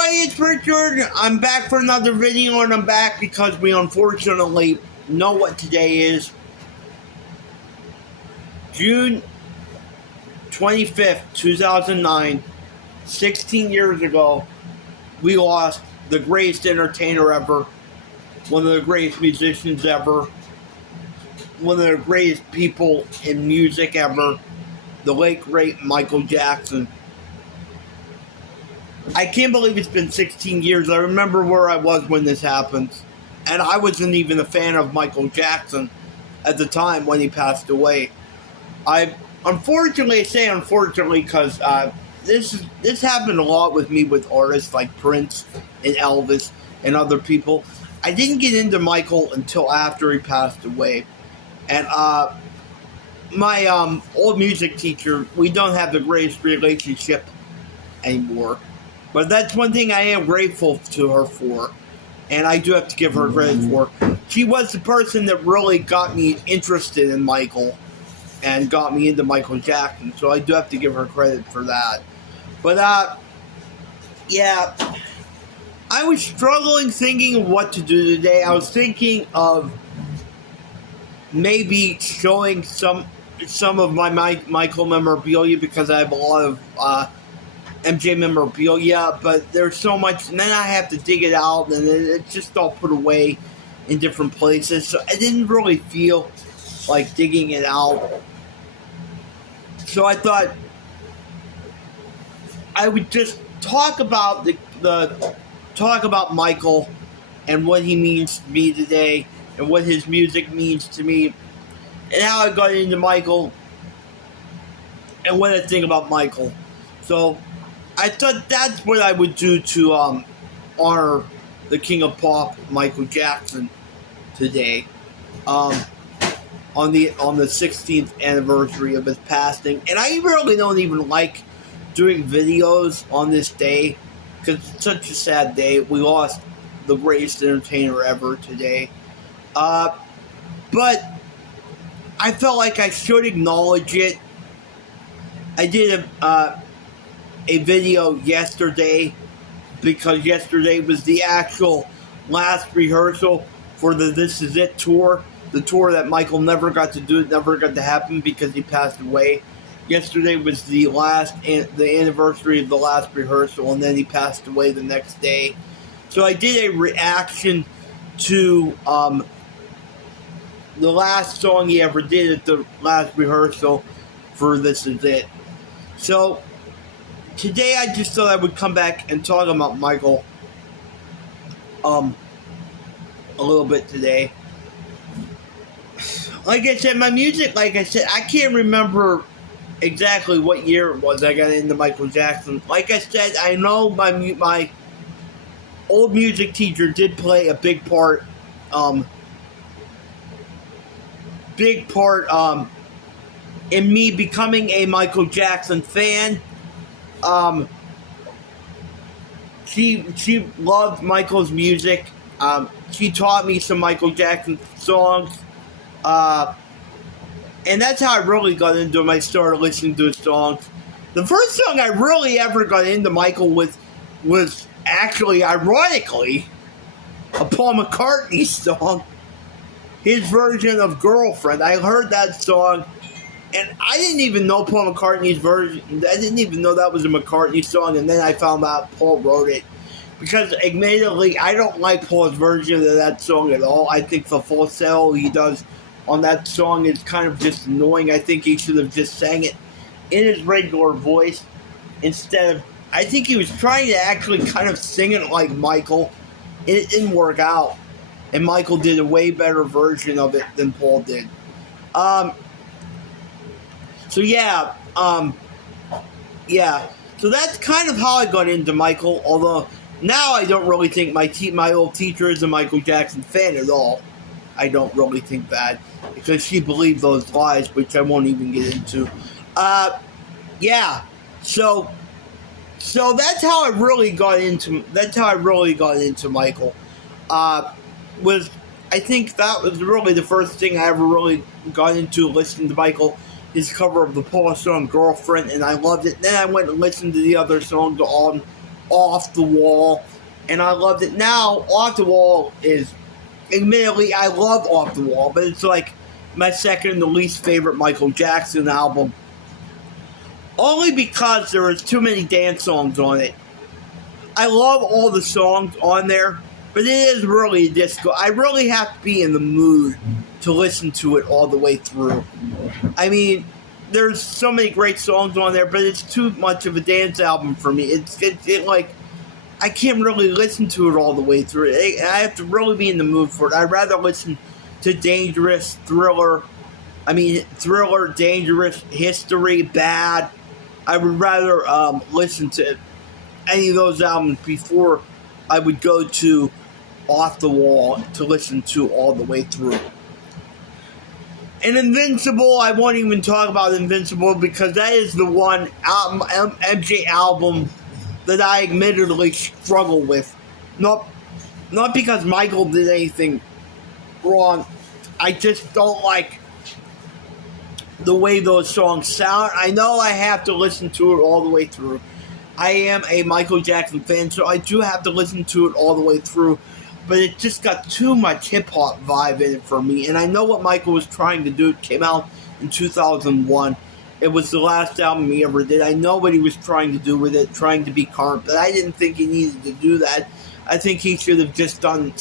everybody, it's Richard. I'm back for another video, and I'm back because we unfortunately know what today is. June 25th, 2009, 16 years ago, we lost the greatest entertainer ever, one of the greatest musicians ever, one of the greatest people in music ever, the late great Michael Jackson. I can't believe it's been 16 years. I remember where I was when this happened. And I wasn't even a fan of Michael Jackson at the time when he passed away. I say unfortunately because this happened a lot with me with artists like Prince and Elvis and other people. I didn't get into Michael until after he passed away. And my old music teacher, we don't have the greatest relationship anymore. But that's one thing I am grateful to her for, and I do have to give her credit for. She was the person that really got me interested in Michael and got me into Michael Jackson, so I do have to give her credit for that. But, yeah, I was struggling thinking of what to do today. I was thinking of maybe showing some of my Michael memorabilia because I have a lot of MJ memorabilia, but there's so much, and then I have to dig it out, and it's just all put away in different places, so I didn't really feel like digging it out. So I thought I would just talk about talk about Michael and what he means to me today, and what his music means to me, and how I got into Michael, and what I think about Michael. So I thought that's what I would do to honor the King of Pop, Michael Jackson, today, on the 16th anniversary of his passing. And I really don't even like doing videos on this day because it's such a sad day. We lost the greatest entertainer ever today. But I felt like I should acknowledge it. I did a video yesterday because yesterday was the actual last rehearsal for the This Is It tour, the tour that Michael never got to do. It never got to happen because he passed away. Yesterday was the anniversary of the last rehearsal, and then he passed away the next day. So I did a reaction to the last song he ever did at the last rehearsal for This Is It. So today I just thought I would come back and talk about Michael a little bit today. Like I said, my music, like I said, I can't remember exactly what year it was I got into Michael Jackson. Like I said, I know my old music teacher did play a big part in me becoming a Michael Jackson fan. She loved Michael's music. She taught me some Michael Jackson songs. And that's how I really got into him. I started listening to his songs. The first song I really ever got into Michael was actually, ironically, a Paul McCartney song. His version of Girlfriend. I heard that song, and I didn't even know Paul McCartney's version. I didn't even know that was a McCartney song, and then I found out Paul wrote it. Because, admittedly, I don't like Paul's version of that song at all. I think the falsetto he does on that song is kind of just annoying. I think he should have just sang it in his regular voice instead of... I think he was trying to actually kind of sing it like Michael, and it didn't work out. And Michael did a way better version of it than Paul did. So yeah, so that's kind of how I got into Michael, although now I don't really think my old teacher is a Michael Jackson fan at all. I don't really think that, because she believed those lies, which I won't even get into. Yeah, so that's how I really got into Michael. I think that was really the first thing I ever really got into listening to Michael, his cover of the Paul song Girlfriend, and I loved it. Then I went and listened to the other songs Off the Wall, and I loved it. Now, Off the Wall is, admittedly, I love Off the Wall, but it's like my second and the least favorite Michael Jackson album. Only because there is too many dance songs on it. I love all the songs on there, but it is really a disco. I really have to be in the mood to listen to it all the way through. I mean, there's so many great songs on there, but it's too much of a dance album for me. It like, I can't really listen to it all the way through. I have to really be in the mood for it. I'd rather listen to Dangerous, Thriller, Dangerous, History, Bad. I would rather listen to any of those albums before I would go to Off the Wall to listen to all the way through. And Invincible, I won't even talk about Invincible because that is the one MJ album that I admittedly struggle with. Not because Michael did anything wrong. I just don't like the way those songs sound. I know I have to listen to it all the way through. I am a Michael Jackson fan, so I do have to listen to it all the way through. But it just got too much hip-hop vibe in it for me. And I know what Michael was trying to do. It came out in 2001. It was the last album he ever did. I know what he was trying to do with it, trying to be current. But I didn't think he needed to do that. I think he should have just done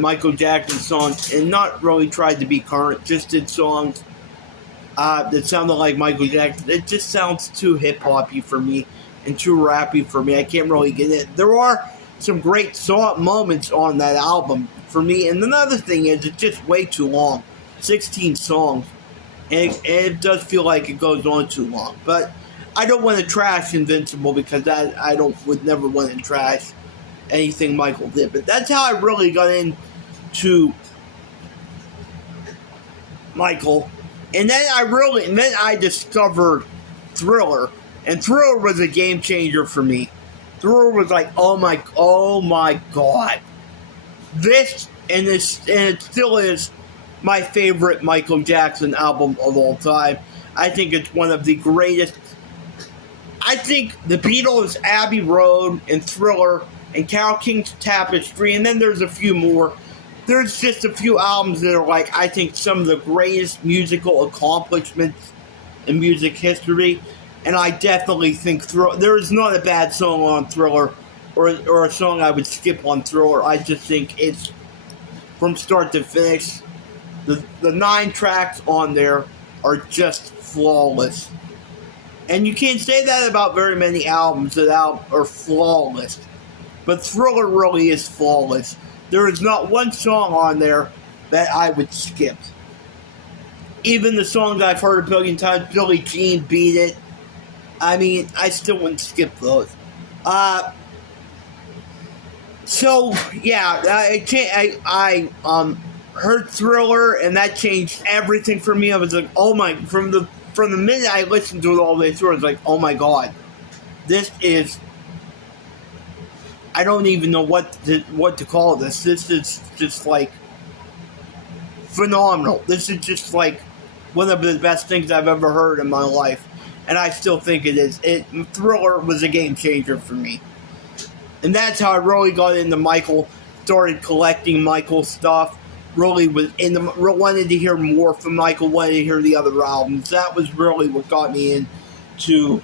Michael Jackson songs and not really tried to be current. Just did songs that sounded like Michael Jackson. It just sounds too hip-hoppy for me and too rappy for me. I can't really get it. There are some great song moments on that album for me. And another thing is, it's just way too long. 16 songs. And it does feel like it goes on too long. But I don't want to trash Invincible because would never want to trash anything Michael did. But that's how I really got into Michael. And then I discovered Thriller. And Thriller was a game changer for me. Thriller was like, oh my God. And it still is my favorite Michael Jackson album of all time. I think it's one of the greatest. I think the Beatles' Abbey Road and Thriller and Carole King's Tapestry, and then there's a few more. There's just a few albums that are like, I think, some of the greatest musical accomplishments in music history. And I definitely think there is not a bad song on Thriller or a song I would skip on Thriller. I just think it's, from start to finish, the 9 tracks on there are just flawless. And you can't say that about very many albums that are flawless. But Thriller really is flawless. There is not one song on there that I would skip. Even the songs I've heard a billion times, Billie Jean, Beat It. I mean, I still wouldn't skip those. So yeah, I heard Thriller, and that changed everything for me. I was like, oh my! From the minute I listened to it all the way through, I was like, oh my God, this is. I don't even know what to call this. This is just like phenomenal. This is just like one of the best things I've ever heard in my life. And I still think it is. Thriller was a game changer for me. And that's how I really got into Michael, started collecting Michael stuff, really wanted to hear more from Michael, wanted to hear the other albums. That was really what got me into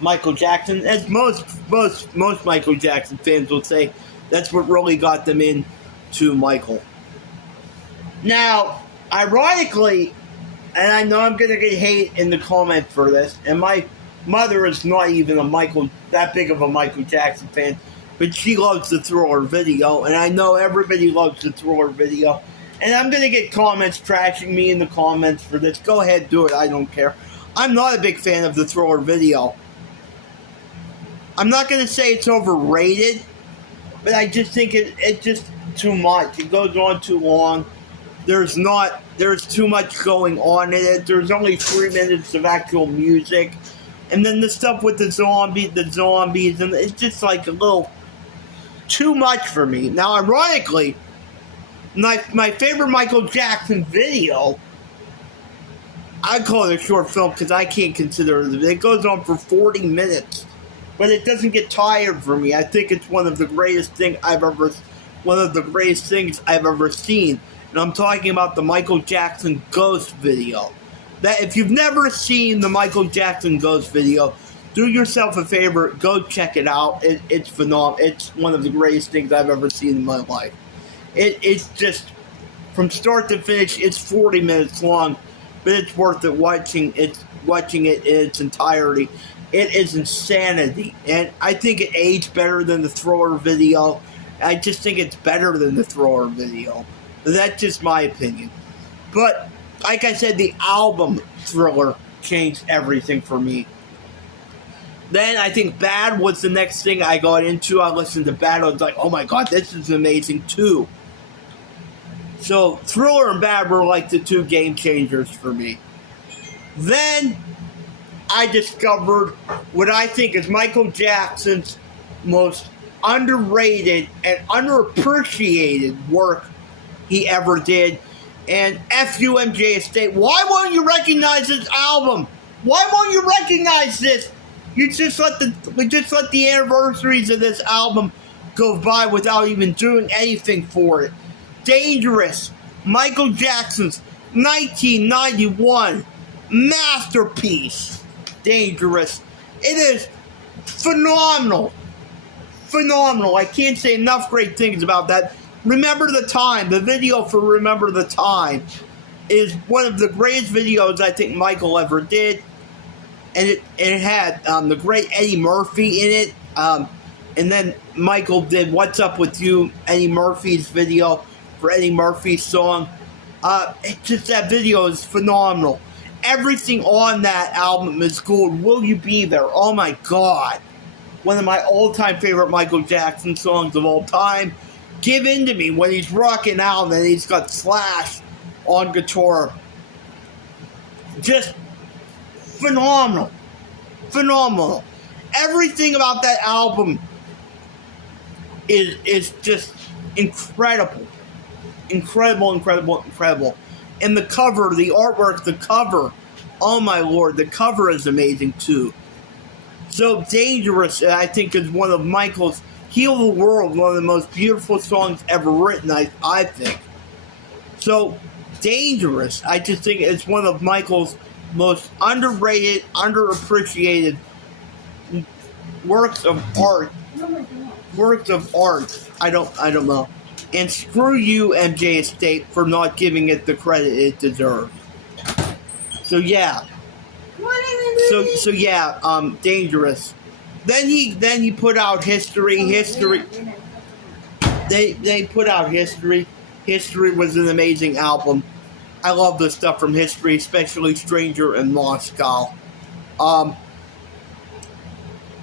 Michael Jackson. As most Michael Jackson fans will say, that's what really got them into Michael. Now, ironically, and I know I'm going to get hate in the comments for this, and my mother is not even that big of a Michael Jackson fan, but she loves the Thriller video, and I know everybody loves the Thriller video, and I'm going to get comments trashing me in the comments for this. Go ahead, do it, I don't care. I'm not a big fan of the Thriller video. I'm not going to say it's overrated, but I just think it's just too much. It goes on too long. There's too much going on in it. There's only 3 minutes of actual music. And then the stuff with the zombies, and it's just like a little too much for me. Now, ironically, my favorite Michael Jackson video, I call it a short film because I can't consider it. It goes on for 40 minutes. but it doesn't get tired for me. I think it's one of the greatest things I've ever seen. And I'm talking about the Michael Jackson Ghost video. That if you've never seen the Michael Jackson Ghost video, do yourself a favor, go check it out. It's phenomenal. It's one of the greatest things I've ever seen in my life. It's just, from start to finish, it's 40 minutes long, but it's worth it watching it in its entirety. It is insanity, and I think it aged better than the Thriller video. I just think it's better than the Thriller video. That's just my opinion. But, like I said, the album Thriller changed everything for me. Then I think Bad was the next thing I got into. I listened to Bad. I was like, oh my god, this is amazing too. So Thriller and Bad were like the two game changers for me. Then I discovered what I think is Michael Jackson's most underrated and underappreciated work he ever did. And F.U. MJ Estate. Why won't you recognize this album? Why won't you recognize this? We just let the anniversaries of this album go by without even doing anything for it. Dangerous. Michael Jackson's 1991 masterpiece. Dangerous. It is phenomenal. Phenomenal. I can't say enough great things about that. Remember the Time. The video for Remember the Time is one of the greatest videos I think Michael ever did. And it had the great Eddie Murphy in it. And then Michael did What's Up With You, Eddie Murphy's video for Eddie Murphy's song. That video is phenomenal. Everything on that album is gold. Will You Be There? Oh my god. One of my all-time favorite Michael Jackson songs of all time. Give In To Me, when he's rocking out and he's got Slash on guitar. Just phenomenal. Phenomenal. Everything about that album is just incredible. Incredible. And the cover, the artwork, the cover, oh my lord, the cover is amazing too. So Dangerous, I think, is one of Michael's Heal the World, one of the most beautiful songs ever written, I think. So Dangerous, I just think it's one of Michael's most underrated, underappreciated works of art. I don't know. And screw you, MJ Estate, for not giving it the credit it deserves. So yeah. So yeah, Dangerous. Then he put out History. They put out History. History was an amazing album. I love the stuff from History, especially Stranger in Moscow.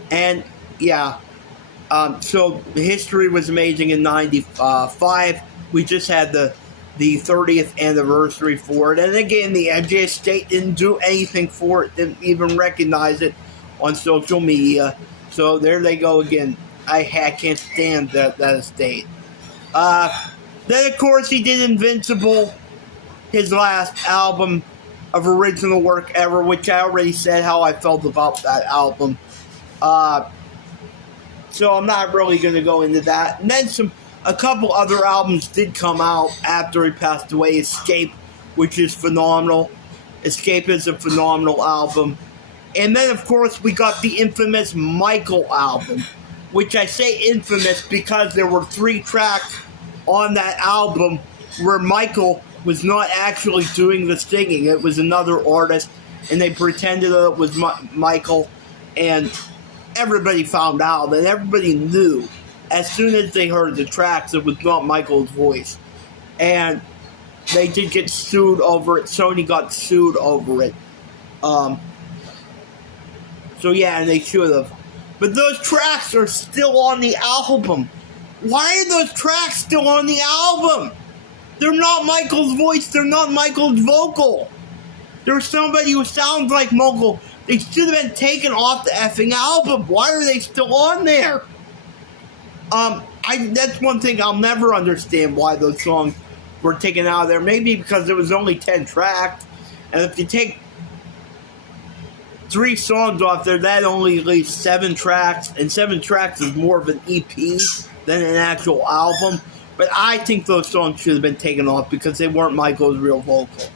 And yeah. So History was amazing in 95. We just had the 30th anniversary for it. And again, the MJ Estate didn't do anything for it, didn't even recognize it on social media. So there they go again. I can't stand that estate. Then, of course, he did Invincible, his last album of original work ever, which I already said how I felt about that album. So I'm not really going to go into that. And then a couple other albums did come out after he passed away. Escape, which is phenomenal. Escape is a phenomenal album. And then, of course, we got the infamous Michael album, which I say infamous because there were 3 tracks on that album where Michael was not actually doing the singing. It was another artist, and they pretended that it was Michael, and everybody found out, and everybody knew as soon as they heard the tracks it was not Michael's voice. And they did get sued over it. Sony got sued over it. So yeah, and they should have. But those tracks are still on the album. Why are those tracks still on the album? They're not Michael's voice. They're not Michael's vocal. There's somebody who sounds like Michael. They should have been taken off the effing album. Why are they still on there? That's one thing I'll never understand, why those songs were taken out of there. Maybe because there was only 10 tracks. And if you take 3 songs off there. That only leaves 7 tracks, and 7 tracks is more of an EP than an actual album. But I think those songs should have been taken off because they weren't Michael's real vocal.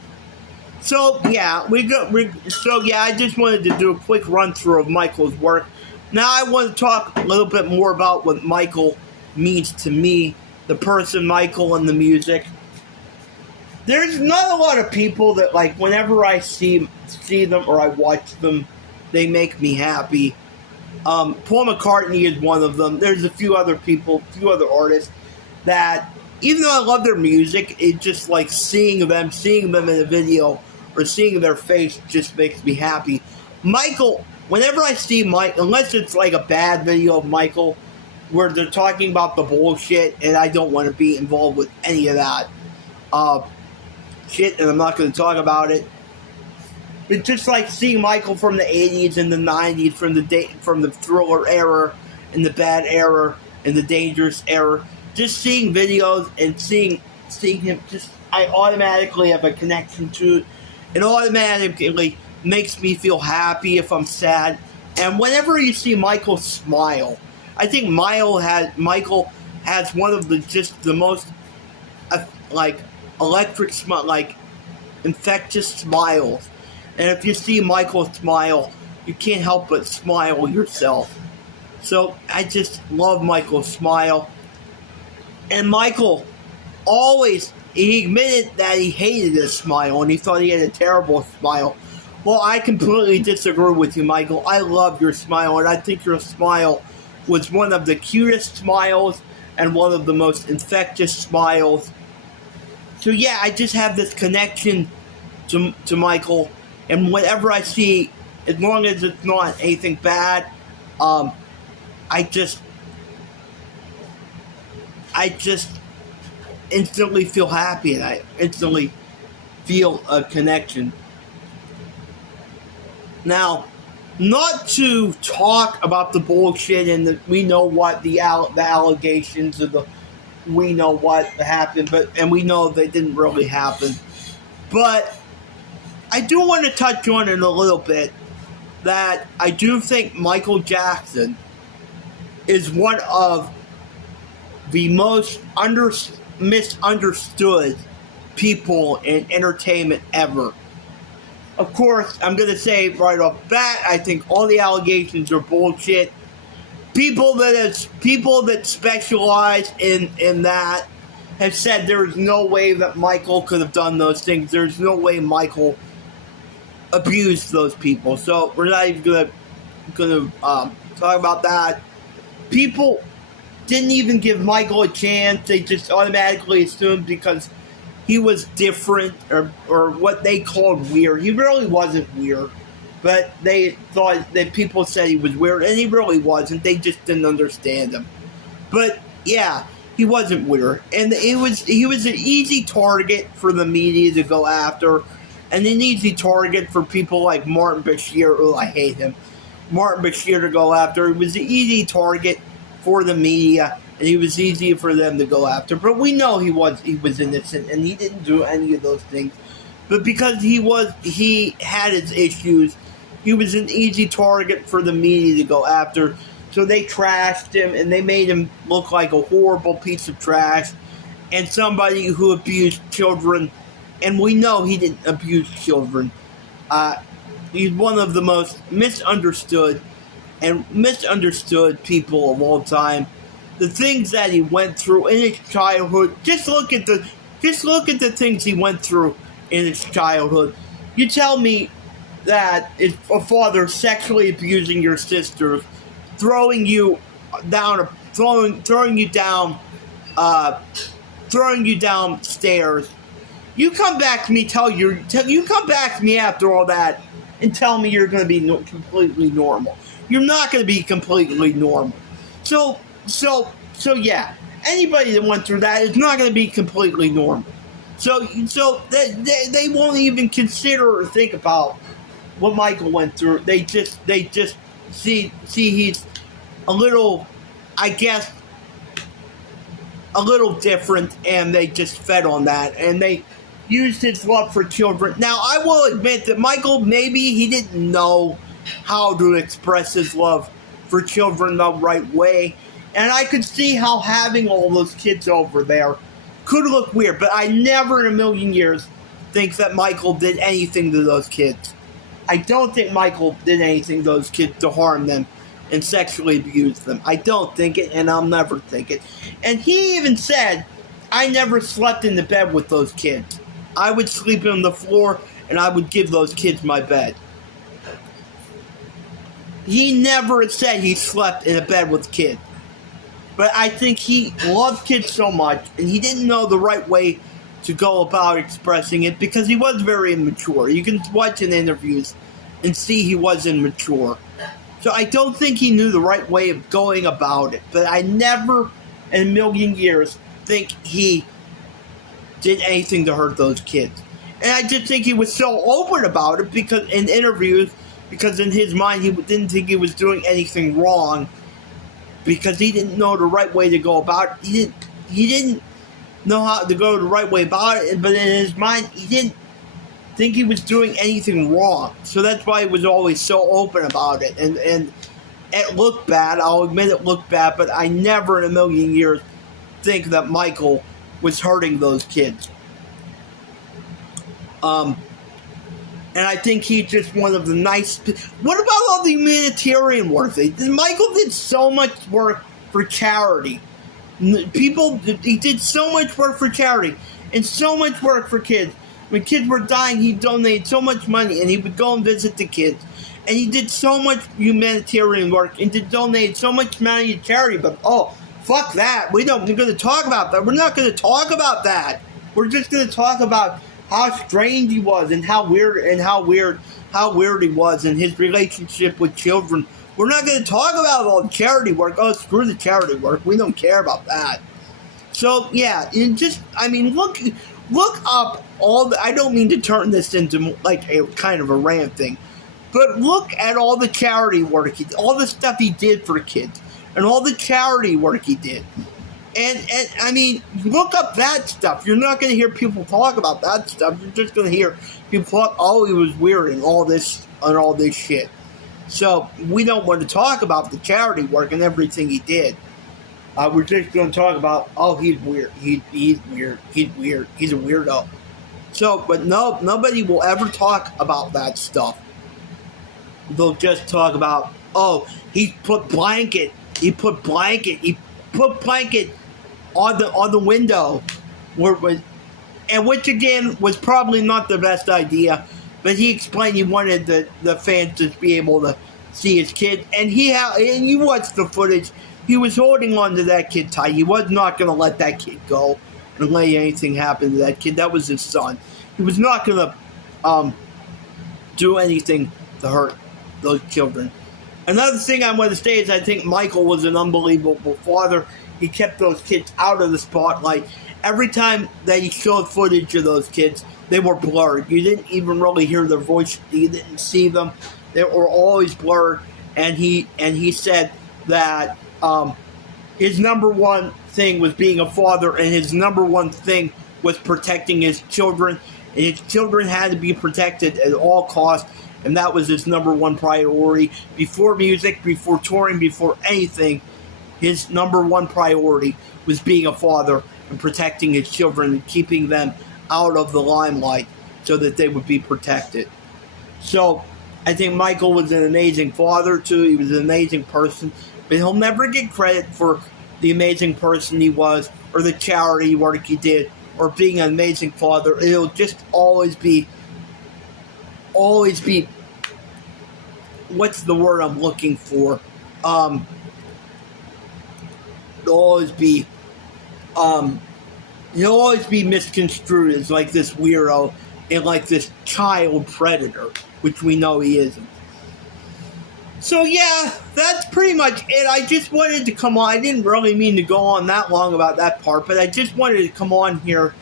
So yeah, I just wanted to do a quick run through of Michael's work. Now I want to talk a little bit more about what Michael means to me, the person Michael and the music. There's not a lot of people that, like, whenever I see them or I watch them, they make me happy. Paul McCartney is one of them. There's a few other people, a few other artists that, even though I love their music, it just, like, seeing them in a video or seeing their face just makes me happy. Michael, whenever I see Mike, unless it's like a bad video of Michael where they're talking about the bullshit and I don't want to be involved with any of that shit, and I'm not going to talk about it. It's just like seeing Michael from the 80s and the 90s, from the Thriller era and the bad era and the Dangerous era. Just seeing videos and seeing him, just I automatically have a connection to it. It automatically makes me feel happy if I'm sad. And whenever you see Michael smile, I think Michael has one of the most like electric smile, like infectious smiles. And if you see Michael smile, you can't help but smile yourself. So I just love Michael's smile. And Michael always, he admitted that he hated his smile and he thought he had a terrible smile. Well, I completely disagree with you, Michael. I love your smile, and I think your smile was one of the cutest smiles and one of the most infectious smiles. So yeah, I just have this connection to Michael, and whatever I see, as long as it's not anything bad, I just instantly feel happy, and I instantly feel a connection. Now, not to talk about the bullshit and the we know what the allegations of the we know what happened, and we know they didn't really happen. But I do want to touch on it a little bit, that I do think Michael Jackson is one of the most misunderstood people in entertainment ever. Of course, I'm going to say right off the bat, I think all the allegations are bullshit. People that specialize in that have said there's no way that Michael could have done those things. There's no way Michael abused those people. So we're not even going to talk about that. People didn't even give Michael a chance. They just automatically assumed because he was different or what they called weird. He really wasn't weird, but they thought that people said he was weird, and he really wasn't. They just didn't understand him. But yeah, he wasn't weird, and he was an easy target for the media to go after, and an easy target for people like Martin Bashir. Oh, I hate him. Martin Bashir to go after. He was an easy target for the media, and he was easy for them to go after. But we know he was innocent, and he didn't do any of those things. But because he had his issues, he was an easy target for the media to go after. So they trashed him, and they made him look like a horrible piece of trash and somebody who abused children. And we know he didn't abuse children. He's one of the most misunderstood people of all time. The things that he went through in his childhood. Just look at the things he went through in his childhood. You tell me that if a father sexually abusing your sisters, throwing you down stairs. You come back to me, you come back to me after all that and tell me you're going to be completely normal. You're not going to be completely normal. So yeah, anybody that went through that is not going to be completely normal. So they won't even consider or think about what Michael went through. They just see he's a little, I guess, a little different, and they just fed on that, and they used his love for children. Now, I will admit that Michael, maybe he didn't know how to express his love for children the right way. And I could see how having all those kids over there could look weird, but I never in a million years think that Michael did anything to those kids. I don't think Michael did anything to those kids to harm them and sexually abuse them. I don't think it, and I'll never think it. And he even said, I never slept in the bed with those kids. I would sleep on the floor, and I would give those kids my bed. He never said he slept in a bed with kids. But I think he loved kids so much, and he didn't know the right way to go about expressing it because he was very immature. You can watch in interviews and see he was immature. So I don't think he knew the right way of going about it. But I never in a million years think he did anything to hurt those kids. And I just think he was so open about it because in interviews, because in his mind he didn't think he was doing anything wrong because he didn't know the right way to go about it. He didn't know how to go the right way about it, but in his mind he didn't think he was doing anything wrong. So that's why he was always so open about it. And it looked bad. I'll admit it looked bad, but I never in a million years think that Michael was hurting those kids. And I think he's just one of the nice... What about all the humanitarian work? Michael did so much work for charity. He did so much work for charity and so much work for kids. When kids were dying, he donated so much money, and he would go and visit the kids. And he did so much humanitarian work and donated so much money to charity. But, fuck that. We're going to talk about that. We're not going to talk about that. We're just going to talk about how strange he was and how weird he was and his relationship with children. We're not going to talk about all the charity work. Oh, screw the charity work. We don't care about that. So, yeah, look up all the... I don't mean to turn this into like a kind of a rant thing, but look at all the charity work, all the stuff he did for kids, and all the charity work he did. And look up that stuff. You're not going to hear people talk about that stuff. You're just going to hear people talk, he was weird and all this shit. So we don't want to talk about the charity work and everything he did. We're just going to talk about, he's weird. He's weird. He's weird. He's a weirdo. So, but no, nobody will ever talk about that stuff. They'll just talk about, he put blanket on the window, and which again was probably not the best idea. But he explained he wanted the fans to be able to see his kid, and you watched the footage. He was holding on to that kid tight. He was not going to let that kid go and let anything happen to that kid. That was his son. He was not going to do anything to hurt those children. Another thing I want to say is I think Michael was an unbelievable father. He kept those kids out of the spotlight. Every time that he showed footage of those kids, they were blurred. You didn't even really hear their voice. You didn't see them. They were always blurred. And he said that his number one thing was being a father, and his number one thing was protecting his children. And his children had to be protected at all costs, and that was his number one priority. Before music, before touring, before anything, his number one priority was being a father and protecting his children and keeping them out of the limelight so that they would be protected. So I think Michael was an amazing father too. He was an amazing person, but he'll never get credit for the amazing person he was or the charity work he did or being an amazing father. It'll just always be what's the word I'm looking for? He'll always be misconstrued as like this weirdo and like this child predator, which we know he isn't. So yeah, that's pretty much it. I just wanted to come on. I didn't really mean to go on that long about that part, but I just wanted to come on here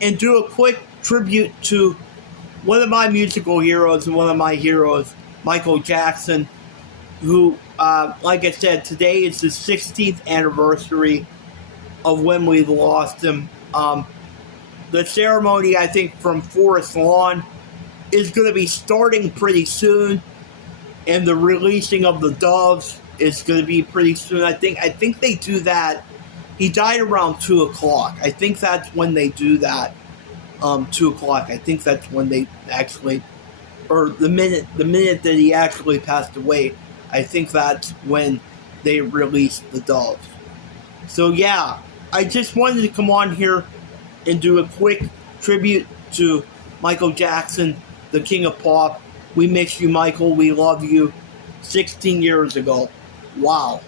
and do a quick tribute to one of my musical heroes and one of my heroes, Michael Jackson, who, like I said, today is the 60th anniversary of when we lost him. The ceremony, I think, from Forest Lawn is going to be starting pretty soon. and the releasing of the doves is going to be pretty soon. I think they do that. He died around 2:00. I think that's when they do that. 2:00. I think that's when they actually, or the minute that he actually passed away. I think that's when they released the doves. So yeah, I just wanted to come on here and do a quick tribute to Michael Jackson, the King of Pop. We miss you, Michael. We love you. 16 years ago. Wow.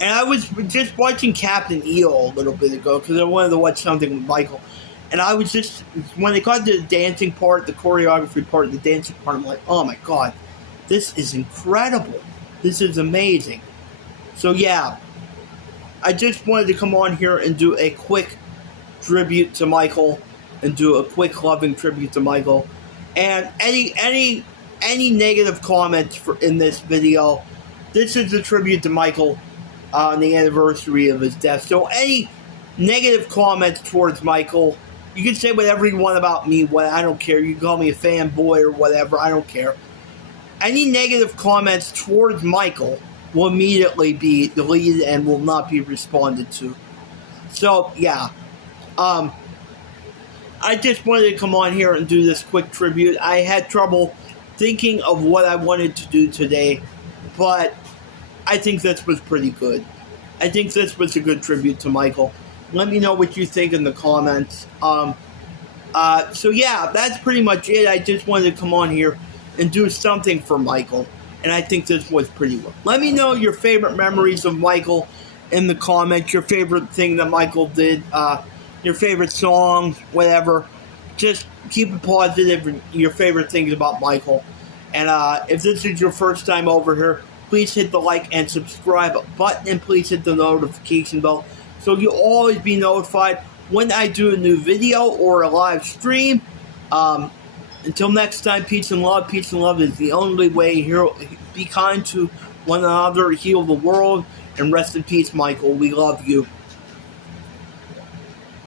And I was just watching Captain EO a little bit ago because I wanted to watch something with Michael. And I was just, when they got to the dancing part, the choreography part, the dancing part, I'm like, oh my God, this is incredible. This is amazing. So yeah, I just wanted to come on here and do a quick tribute to Michael and do a quick loving tribute to Michael. And any negative comments in this video, this is a tribute to Michael on the anniversary of his death. So any negative comments towards Michael, you can say whatever you want about me. I don't care. You can call me a fanboy or whatever. I don't care. Any negative comments towards Michael will immediately be deleted and will not be responded to. So, yeah. I just wanted to come on here and do this quick tribute. I had trouble thinking of what I wanted to do today, but I think this was pretty good. I think this was a good tribute to Michael. Let me know what you think in the comments. So yeah, that's pretty much it. I just wanted to come on here and do something for Michael, and I think this was pretty well. Let me know your favorite memories of Michael in the comments, your favorite thing that Michael did, your favorite song, whatever. Just keep it positive, your favorite things about Michael. And if this is your first time over here, please hit the like and subscribe button, and please hit the notification bell so you'll always be notified when I do a new video or a live stream. Until next time, peace and love. Peace and love is the only way here. Be kind to one another, heal the world, and rest in peace, Michael. We love you.